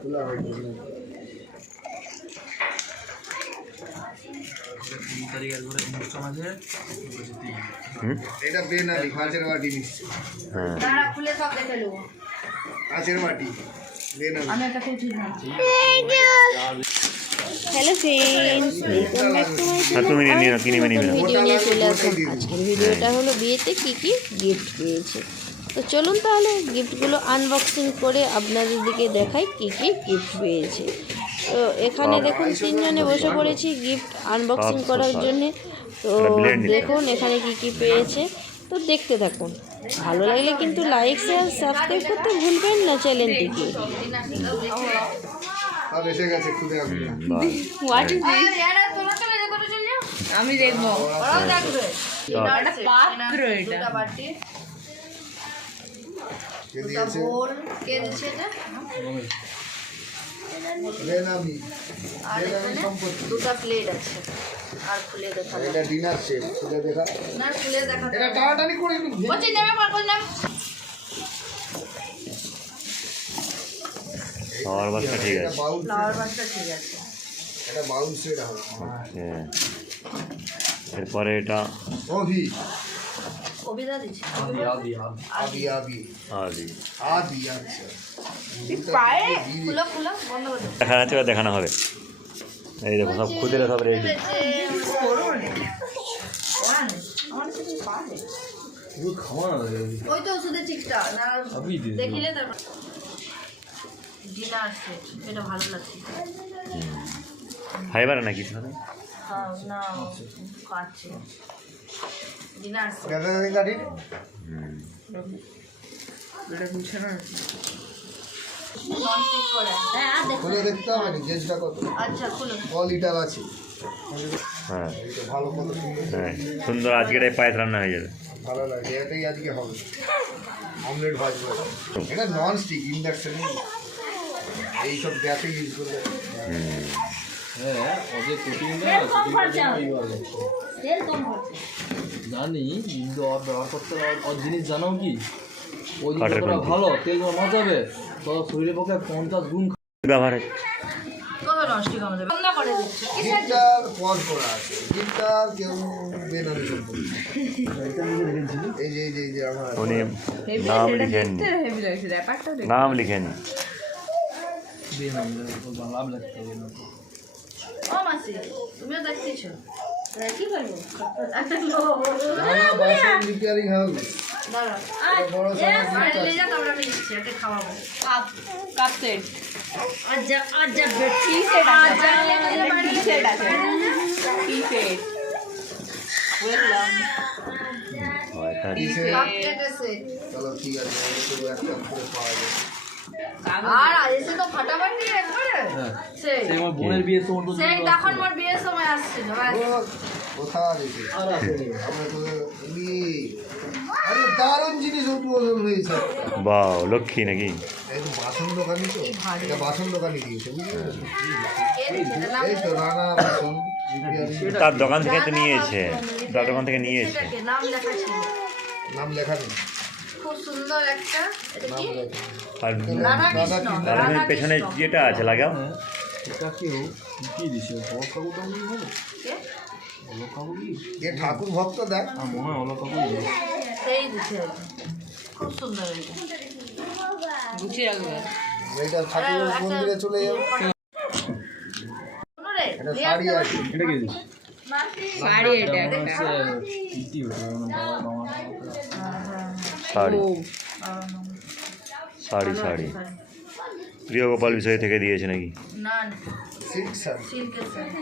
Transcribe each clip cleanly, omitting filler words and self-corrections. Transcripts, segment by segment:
এটা বেনালি কাঁচের বাটি নিচ্ছে। দাঁড়া খুলে সব দেখে নেবো। কাঁচের বাটি বেনালি। আমি একটা খুঁজি না। Hello friends, welcome back to my channel. Video নিয়ে চলে আসলাম। আজকের ভিডিওটা হলো বিয়েতে কি কি গিফট পেয়েছে। তো চলুন তাহলে গিফটগুলো আনবক্সিং করে আপনাদের দিকে দেখাই কি কি গিফট পেয়েছে। তো এখানে দেখুন তিনজনে বসে পড়েছি গিফট আনবক্সিং করার জন্যে। তো দেখুন এখানে কি কি পেয়েছে, তো দেখতে থাকুন। ভালো লাগলে কিন্তু লাইক শেয়ার সাবস্ক্রাইব করতে ভুলবেন না চ্যানেলটিকে। আর এসে গেছে খুদে আপনি। What is this? আমি দেখবো, ওরাও দেখবে। এটা পাত্র, এটা বাটি, কে দিয়েছে? বোল, কে দিয়েছে এটা? বেনামি। আর বেনামি এখানে সম্পত্তি। দুটো প্লেট আছে। আর খুলে দেখাবো। এটা ডিনার সেট, খুলে দেখা। না খুলে দেখাবো। এটা টানাটানি করে একটু বলছি নেমে পড়, নাম। ফ্লাওয়ার বাসটা ঠিক আছে। ফ্লাওয়ার বাসটা ঠিক আছে। এটা বাউল সেট হবে। এরপরে এটা ওহি কবিতা দিচ্ছে। আদি আদি আদি আচ্ছা। পায়ে খুলো খুলো বন্ধ করে দাও। দেখা যাচ্ছে, দেখানো হবে। এই দেখো সব খুদেরা সব রেডি। ওই তো ওষুধের চিকটা না দেখিলে তারপর ডিনার সেট, এটা ভালো লাগছে। ফাইবার নাকি? হ্যাঁ না কাটছে ডিনার সেট। গ্যাদারিং গাড়ি এটা বুঝছে না ননস্টিক করে। হ্যাঁ দেখো খুলে দেখতে হবে না গেজটা কত। আচ্ছা খুলো। 1 লিটার আছে। হ্যাঁ এটা ভালো কত সুন্দর। হ্যাঁ, সুন্দর। আজকের এই পায়েস রান্না হয়ে যাবে। ভালো লাগে, এটাই আজকে হবে। অমলেট ভাজবো। এটা নন স্টিক ইন্ডাকশন, এইসব গ্যাসে ইউজ করলে। হ্যাঁ, ওদের কুকিংটা জানি, কিন্তু ওর ব্যবহার করতে ওর জিনিস জানো কি? ওই জিনিসটা ভালো, তেল মজাবে তো শরীরের পক্ষে 50 গুণ ব্যবহার কত ননস্টিক আমাদের বন্ধ করে দিচ্ছে। গিটার পজ করা আছে, গিটার কেউ বেনামি সম্পর্কে। এই যে আমার উনি নাম লিখেননি, নাম লিখেননি। লাভ লাগতে হবে না। ও মাসি তুমিও দেখতেছো কি করবো? বাসন রিপেয়ারিং হবে। দাঁড়া বড় সাইজ নিয়ে যা, তারপরে আমি দিচ্ছি একটা খাওয়াবো। Cup set. আচ্ছা আচ্ছা টি সেট আছে, টি সেট আছে, টি সেট। ওয়েলকাম। চলো ঠিক আছে, তবু একটা করে পাওয়া যায়। আর এসে তো ফাটাফাটি একবারে সেই সেই আমার বোনের বিয়ের সময় তো সেই তখন মোর বিয়ের সময় আসছিল। কোথায় দেখি আমরা তো আরে দারুণ জিনিস উদ্বোধন হয়েছে। বাহ, লক্ষ্মী নাকি? এই তো বাসন দোকানি, তো এটা বাসন দোকানি দিয়েছে, বুঝলি? এই তো রানা বাসন রিপেয়ারিং। তার দোকান থেকে তো নিয়েছে, তার দোকান থেকে নিয়েছে। নাম লেখা ছিল, নাম লেখা নেই। খুব সুন্দর একটা। এটা কি? আর রাধাকৃষ্ণ। তার পেছনে যেটা আছে লাগাও। এটা কেউ কি দিছে? বড় কাকুটা কি হবে? কে? বড় কাকু কি? এ ঠাকুর ভক্ত দেখ। আর মনে হয় বড় কাকু সেই দিছে এটা। খুব সুন্দর এটা। গুছিয়ে রাখবে। এটা ঠাকুর মন্দিরে চলে যাবে। শোনো রে, এটা শাড়ি আছে। এটা কি দিছে? শাড়ি, এটা একটা কি হলো বাবা মামা শাড়ি, শাড়ি শাড়ি প্রিয় গোপাল বিষয় থেকে দিয়েছে নাকি? না না সিল্ক শাড়ি। সিল্কের শাড়ি।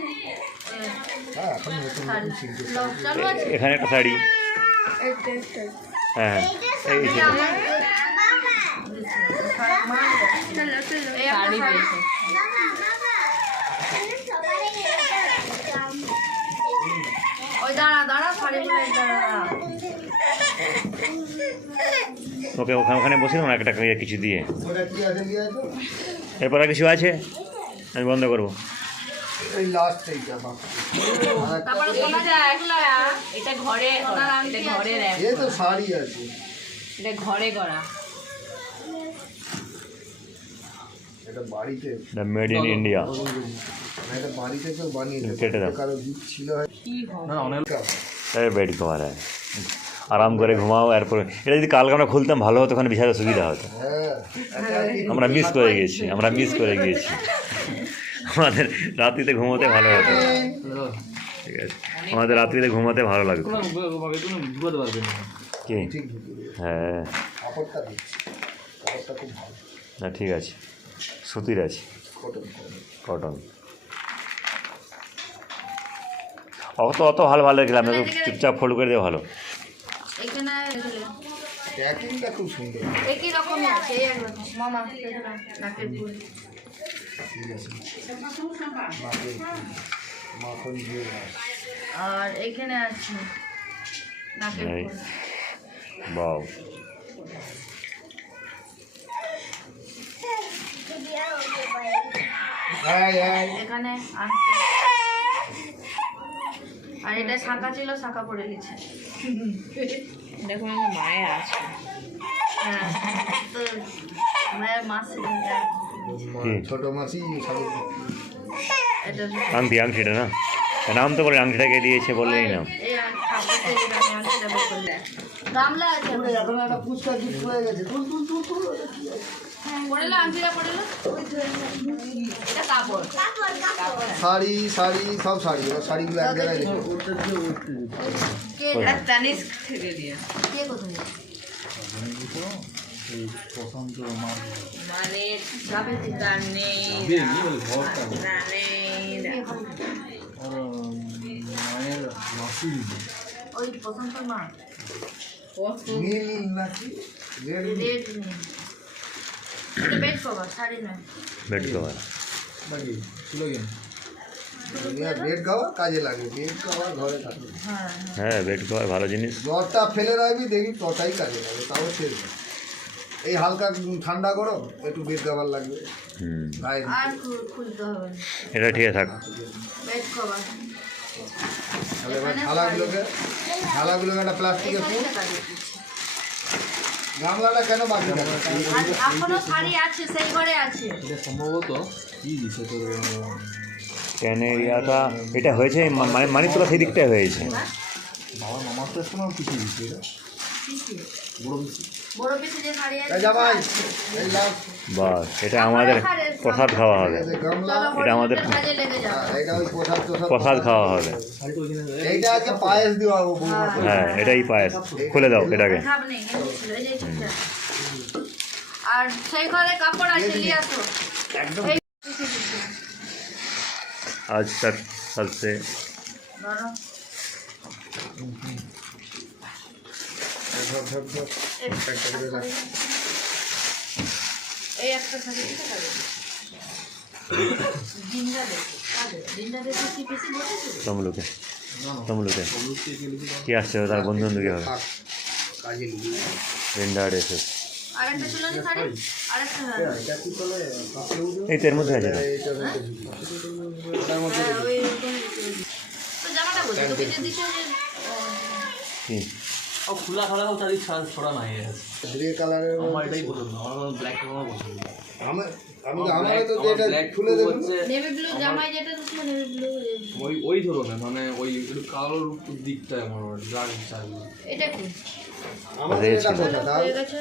হ্যাঁ, এখন নতুন নতুন সিল্কের শাড়ি। চালু আছে। এখানে একটা শাড়ি। হ্যাঁ, এই যে শাড়ি পেয়েছে। ওই দাঁড়া দাঁড়া শাড়ি দাঁড়া। ওকে ওখানে বসে না একটা কিছু দিয়ে। ওটা কি আছে কি আছে? এরপর আর কিছু আছে? আমি বন্ধ করবো। এই লাস্ট এইটা বাবা। তারপরে বলা যায় এগুলা এটা ঘরে, এটা ঘরে রাখ। এই তো শাড়ি আছে। এটা ঘরে করা। এটা বাড়িতে মেড ইন ইন্ডিয়া। না, এটা বাড়িতে কেউ বানিয়েছে, কেটে দাও। কারো গিফট ছিল হয়তো। না অনেক বেড কভার হ্যাঁ, আরাম করে ঘুমাও। এরপরে এটা যদি কালকে আমরা খুলতাম ভালো হতো, ওখানে বিশাল সুবিধা হতো। হ্যাঁ, আমরা মিস করে গিয়েছি, আমাদের রাত্রিতে ঘুমোতে ভালো হতো। ঠিক আছে, আমাদের রাত্রিতে ঘুমাতে ভালো লাগতো। কোনো ঢুকাতে পারবে না। কি ঠিক ঢুকে দিয়েছে। হ্যাঁ, কাপড়টা দিচ্ছি, কাপড়টা খুব ভালো, না ঠিক আছে, সুতির আছে, কটন। কটন। অত ভালো রেখলাম না, চুপচাপ ফোল্ড করে দেওয়া ভালো। এখানে প্যাকিংটা খুব সুন্দর। একই রকমই আছে, এই একরকম। মামা দেখলাম নাকের ফুল। ঠিক আছে, নাকের ফুল, মাখন দিয়ে নাচ। আর এখানে আছে নাকের এই। ফুল। বাও, এখানে আছে। আর এটা শাঁখা ছিল, শাঁখা পড়ে গেছে। দেখুন আমার মায়ের আছে। হ্যাঁ, তো মায়ের মাছ ছিল এটা। কি? ছোট মাসি সব এটা আংটিটা না, নাম তো বলে আংটিটাকে দিয়েছে বললেই নাম। এই ঠাকুরকে যেটা আমি আনছিটা বের করলে। গামলা আছে। এখন একটা ফুচকা গিফট হয়ে গেছে। তুল পড়েলো আংটিটা পড়েলো। এটা কাপড়। শাড়ি সব শাড়ি, এবার শাড়িগুলো এক জায়গায় রেখে কে টানিস থেকে দিয়ে কে কোথায় এই প্রশান্ত মানে যাবে ঠিকান নেই ঘরটা আর মায়ের মাসি ওই পছন্দ মা নীল নাকি রেড রেড নেই। এটা বেড কভার, শাড়ি নয়। বেড কভার নাকি ছিল কেন বেড কভার কাজে লাগে, বেড কভার ঘরে থাকে। হ্যাঁ হ্যাঁ, বেড কভার ভালো জিনিস। জ্বরটা ফেলে রাখবি, দেখবি তটাই কাজে লাগে, তাও শেষ না। এই হালকা ঠান্ডা গরম একটু বেড কভার লাগবে গায়ে দিতে। আর খুলতে হবে না। এটা ঠিক আছে, থাক। বেড কভার তাহলে এবার থালাগুলোকে একটা প্লাস্টিকের ফুল। গামলাটা কেন বাকি থাকে? আর এখনো শাড়ি আছে, সেই ঘরে আছে। এটা সম্ভবত কি দিছে তোর কেন এরিয়াটা এটা হয়েছে, মানে মানিকতলা সেই দিকটাই হয়েছে। বাবার মামার তো সময় কিছু দিচ্ছে এটা বড় দিচ্ছে বড় পিসে যে শাড়ি আছে। এই যা ভাই, এই লাভ। বাস, এটা আমাদের প্রসাদ খাওয়া হবে। এই যে গামলা, এটা আমাদের কাজে লেগে যাবে। এটা ওই প্রসাদ খাওয়া হবে। শাড়িটা ওইখানে এইটা আছে পায়েস দেওয়া হবে বৌমা। হ্যাঁ, এটাই পায়েস। খুলে দাও এটাকে। খাব নেই, এমনি ছিল, এই যে চুপচাপ। আর সেই ঘরে কাপড় আছে, নিয়ে আসো। এই आज तक सबसे ধরো। এই একটা শাড়ি দিতে পারবে? জিন্দালে কি পিসি বলেছিল? তমলুকে কি আসছে তার বন্ধু বান্ধবী হবে। কাজে লিখি। রেন্ডার এসে আরেকটা ছিল না শাড়ি? আরেকটা শাড়ি। এটা কি বলে? এই তো এর মধ্যে আছে না? এইটার মধ্যে হ্যাঁ, ওই ওখানে রেখে দিই। তো জামাটা বলছি তোকে যে দিছে যে কি ও খোলা তারই ছড়া নাই গ্রে কালারের আমার এটাই পছন্দ আমার ব্ল্যাক কালার পছন্দ আমার তো যেটা খুলে দেবো নেভি ব্লু জামাই যেটা ছিল নেভি ব্লু। ওই ধরনের মানে ওই একটু কালোর দিকটা আমার ডার্ক চাই এটা কি? আমাদের এটা কথা হয়ে গেছে।